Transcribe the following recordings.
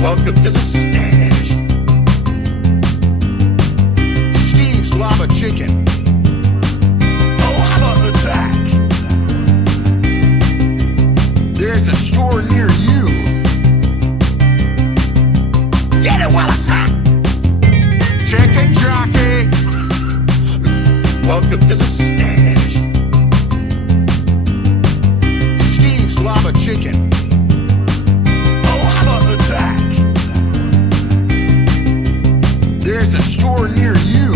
Welcome to the stash. Steve's Lava Chicken. Oh, how about an attack? There's a store near you. Get it while it's hot. Chicken jockey. Welcome to the stash. Steve's Lava Chicken. Oh, how about an attack? There's a store near you.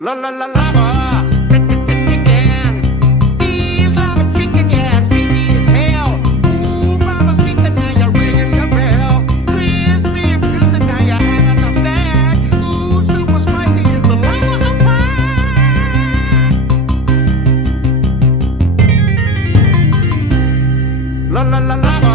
La la la lava, chicken. Steve's Lava Chicken, yeah, tasty as hell. Ooh, mamacita, now you're ringing the bell. Crispy and juicy, now you're having a snack. Ooh, super spicy, it's a lava attack. La la la lava.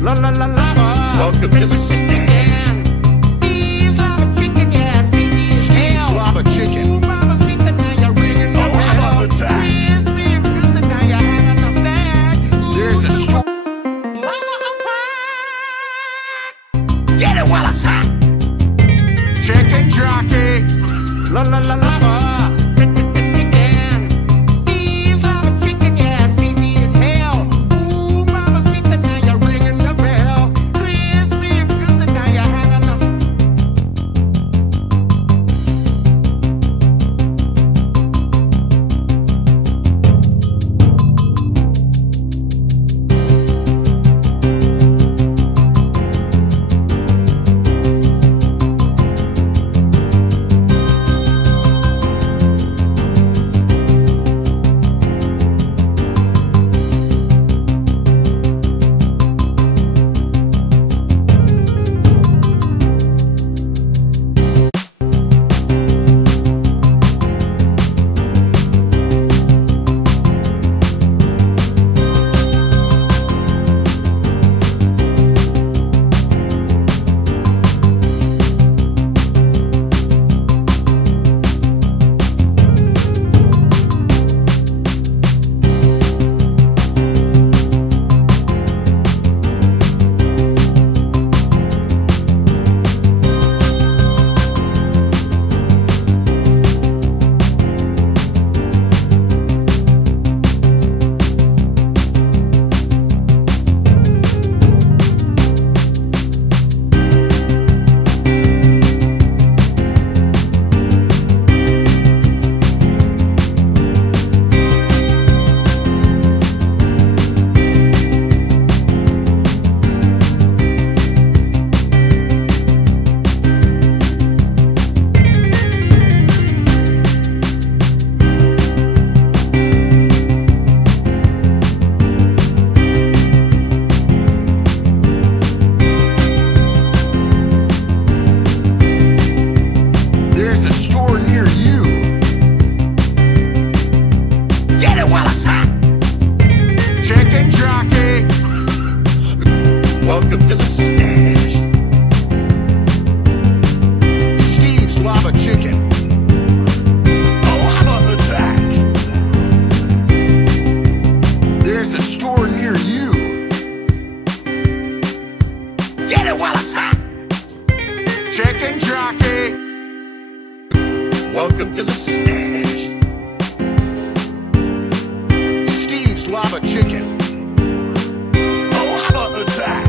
La la la lava. Welcome to the chicken. Steve's Lava Chicken, yeah, tasty as hell. Steve's Lava Chicken. Ooh, mamacita, now you're ringing the bell. Oh, how about an attack? Crispy and juicy, now you're having a snack. Ooh, there's a store. Lava attack. Get it while it's hot. Chicken jockey. La la la lava. the stage. Steve's Lava Chicken. Oh, how about an attack? There's a store near you. Get it while it's hot. Chicken jockey. Welcome to the stage. Steve's Lava Chicken. Oh, how about an attack?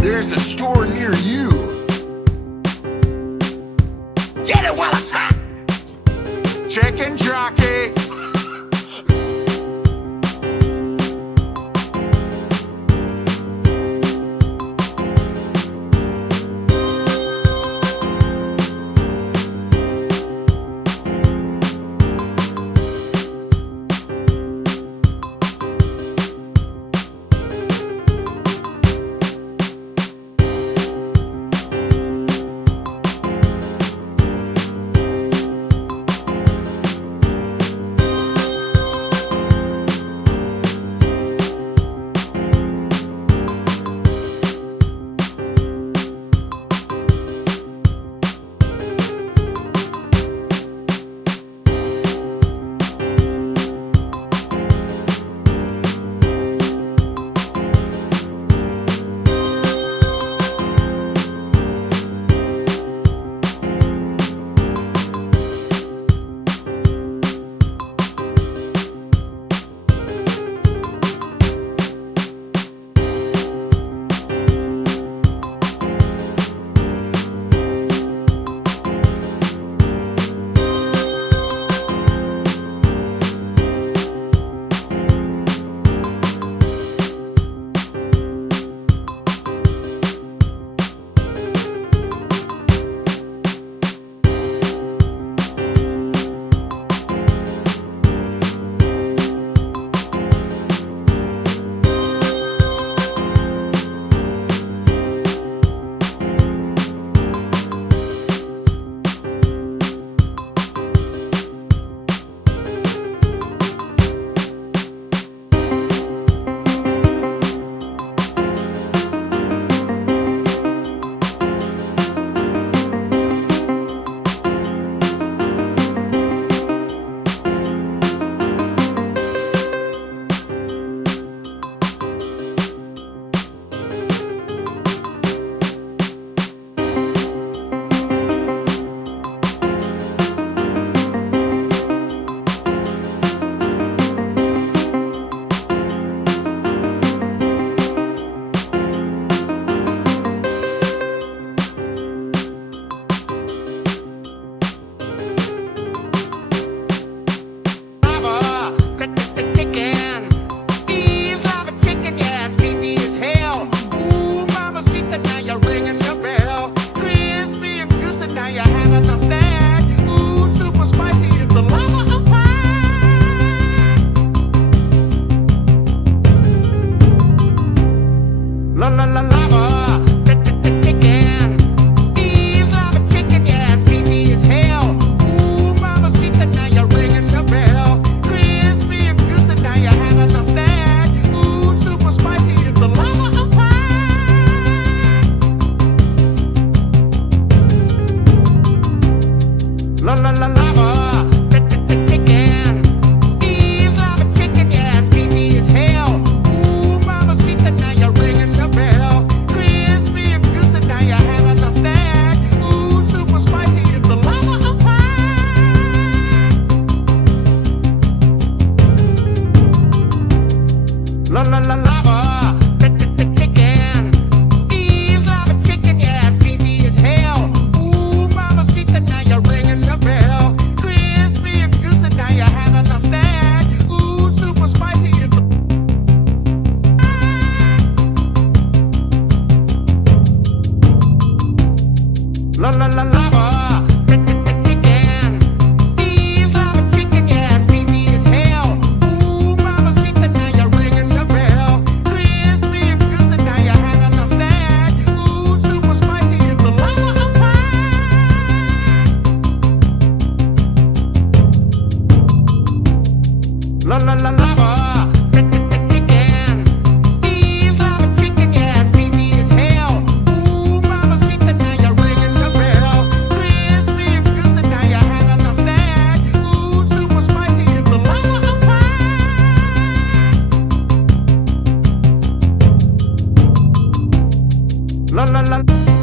There's a store near you. Get it while it's hot. Chicken jockey. Steve's Lava Chicken, yes, tasty as hell. Ooh, mamacita, now you're ringing the bell. Crispy and juicy, now you're having a snack. Ooh, super spicy, it's a lava attack. La la la lava, chicken. Steve's Lava Chicken, yes, tasty as hell. Ooh, mamacita, now you're ringing the bell. Crispy and juicy, now you're having a snack. Ooh, super spicy, it's a lava attack. La la la lava, chicken. Steve's Lava Chicken, yes, tasty as hell. Ooh, mamacita, now you're ringing the bell. Crispy and juicy, now you're having a snack. Ooh, super spicy, it's a lava attack. La la la lava, chicken. Steve's Lava Chicken, yes, tasty as hell. Ooh, mamacita, now you're ringing the bell. Crispy and juicy, now you're having a snack. Ooh, super spicy, it's a la la la lava, chicken. Steve's Lava Chicken, yes, tasty as hell. Ooh, mamacita, now you're ringing the bell. La la la.